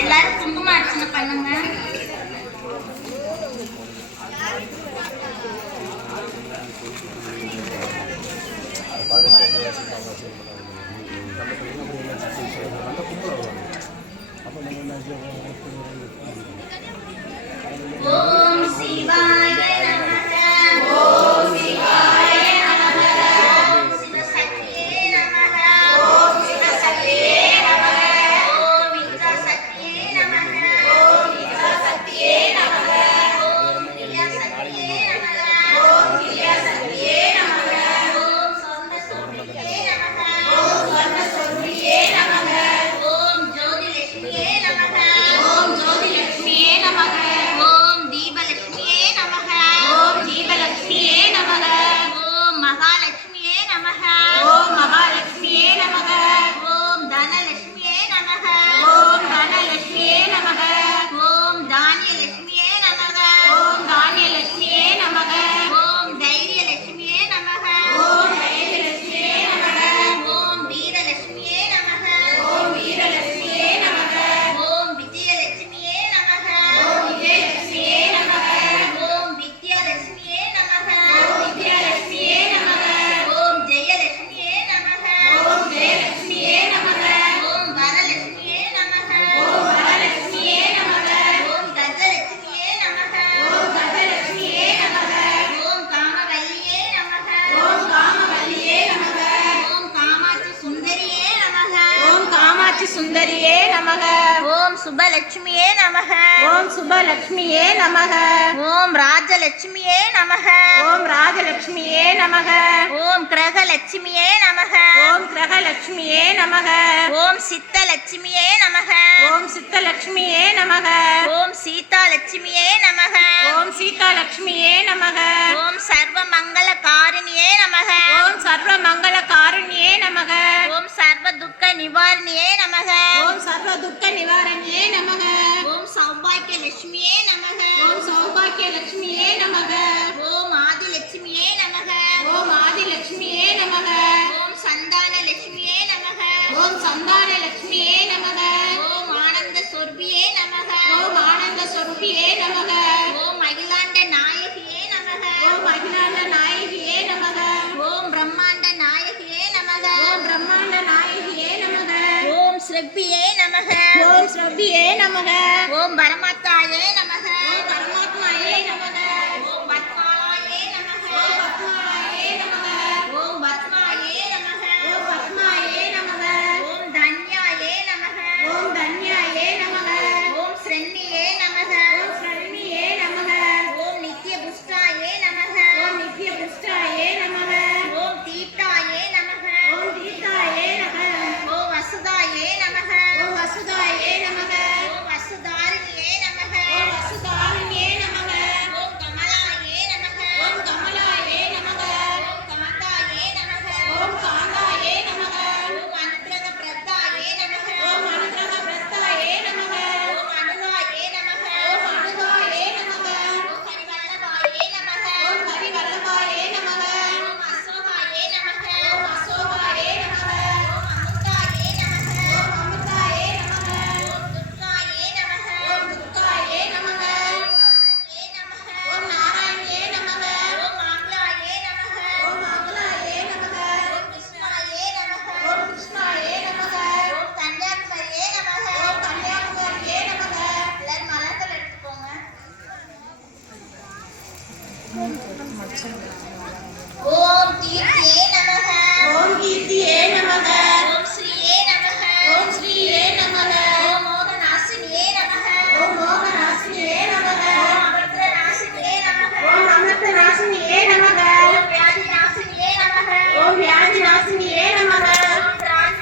எல்லாரும் குங்கும அர்ச்சனை பண்ணுங்க. ஓம் சிவாய நமக. ஓம் சிவாய நமக. ஓம் சிவசக்தியே நமக. ஓம் சிவசக்தியே நமக. ஓம் வித்யாசக்தியே நமக. ஓம் வித்யாசக்தியே நமக. ஓம் கிரியாசக்தியே நமக. ஓம் கிரியாசக்தியே நமக. ஓம் சொர்ணஸ்வரூபியே நமக. ஓம் சொர்ணஸ்வரூபியே நமக. ஓம் ஜோதிலட்சுமியே நமக. ஓம் ஜோதிலட்சுமியே நமக. ஓம் தீபலட்சுமியே நமக. ஓம் தீபலட்சுமியே நமக. ஓம் மகாலட்சுமியே நமக. ஓம் மகாலட்சுமியே நமக. ஓம் தனலட்சுமியே நமக. ஓம் தனலட்சுமியே நமக. ஓம் தானியலட்சுமியே நமக. ஓம் தானியலட்சுமியே நமக. ஓம் தைரியலட்சுமியே நமக. ஓம் தைரியலட்சுமியே நமக. ஓம் வீரலட்சுமியே நமக. ஓம் வீரலட்சுமியே நமக. ஓம் விஜயலட்சுமியே நமக. ஓம் விஜயலட்சுமியே நமக. ஓம் வித்யாலட்சுமியே நமக. ஓம் வித்யாலட்சுமியே நமக. ஓம் ஜெயலட்சுமியே நமக. ஓம் ஜெயலட்சுமியே நமக. ஓம் வரலட்சுமியே நமக. ஓம் வரலட்சுமியே நமக. ஓம் கஜலட்சுமியே நமக. ஓம் கஜலட்சுமியே நமக. ஓம் காமவல்லியே நமக. ஓம் காமவல்லியே நமக. ஓம் காமாட்சி சுந்தரியே நமக. ஓம் காமாட்சி சுந்தரியே நமக. ஓம் சுபலட்சுமியே நமக. ஓம் சுபலட்சுமியே நமக. ஓம் ராஜலட்சுமியே நமக. ஓம் ராஜலட்சுமியே நமக. ஓம் கிரகலட்சுமியே நமக. ஓம் கிரகலட்சுமியே நமக. ஓம் சித்தலட்சுமியே நமக. ஓம் சித்தலட்சுமியே நமக. ஓம் சீதாலட்சுமியே நமக. ஓம் சீதாலட்சுமியே நமக. ஓம் சர்வமங்களகாரிணியே நமக. ஓம் சர்வமங்களகாரிணியே நமக. ஓம் சர்வ துக்க நிவாரணியே நமக. ஓம் சர்வ துக்க நிவாரணியே நமக. ஓம் சௌபாக்கியலட்சுமியே நமக. ஓம் சௌபாக்கியலட்சுமியே நமக. ஓம் ஆதிலட்சுமியே நமக. ஓம் ஆதிலட்சுமியே நமக. ஓம் சந்தானலட்சுமியே நமக. ஓம் சந்தானலட்சுமியே நமக. ஓம் ஆனந்த சொர்பியே நமக. ஓம் ஆனந்த சொர்பியே நமக. ஓம் அகிலாண்ட நாயகியே நமக. ஓம் அகிலாண்ட நாயகியே நமக. ஓம் பிரம்மாண்ட நாயகியே நமக. ஓம் பிரம்மாண்ட நாயகியே நமக. ஓம் ஸ்ரப்பியே நமக. ஓம் ஸ்ரப்பியே நமக. ஓம் பரமாத்தாயே நமக. ஓம் பரமாத்மாயே நமக. ஓம் பத்மாயே நமக. ஓம் பத்மாயே நமக. ஓம் பத்மாயே நமக. ஓம் பத்மாயே நமக. ஓம் தன்யாயே நமக. ஓம் தன்யாயே நமக. ஓம் ஸ்ரண்ணியே நமக. ஓம் ஸ்ரண்ணியே நமக. ஓம் நித்ய புஷ்டாயே நமக. ஓம் நித்ய புஷ்டாயே நமக. ஓம் தீர்த்தாயே நமக. ஓம் தீர்த்தாயே நமக. ஓம் வசுதாயே நமக. ஓம் வசுதாயே நமக. ஓம் வசுதாரிணியே நமக. ஓம் வசுதாரிணியே நமக. ஓம் கமலாயே நமக. ஓம் கமலாயே நமக. ஓம் காந்தாயே நமக. ஓம் காந்தாயே நமக. ஓம் அனுக்கிரக பிரத்தாயே நமக. ஓம் அனுக்கிரக பிரத்தாயே நமக. ஓம் அனுகாயே நமக. ஓம் அனுகாயே நமக. ஓம் ஹரிவல்லபாயே நமக. ஓம் ஹரிவல்லபாயே நமக. ஓம் அசோகாயே நமக. ஓம் அசோகாயே நமக. ஓம் அமுதாயே நமக. ஓம் அமுதாயே நமக. ஓம் துர்காயே நமக. ஓம் துர்காயே நமக. ஓம் நாராயணியே நமக. ஓம் மாங்கலாயே நமக. ஓம் மாங்கலாயே நமக. ஓம் கிருஷ்ணாயே நமக. ஓம் கிருஷ்ணாயே நமக. ஓம் கன்னியாகுமரியே நமக. ஓம் கன்னியாகுமரியே நமக. எல்லாரும் மலர்கள் எடுத்துக்கோங்க. ஓம் தீர்த்தியே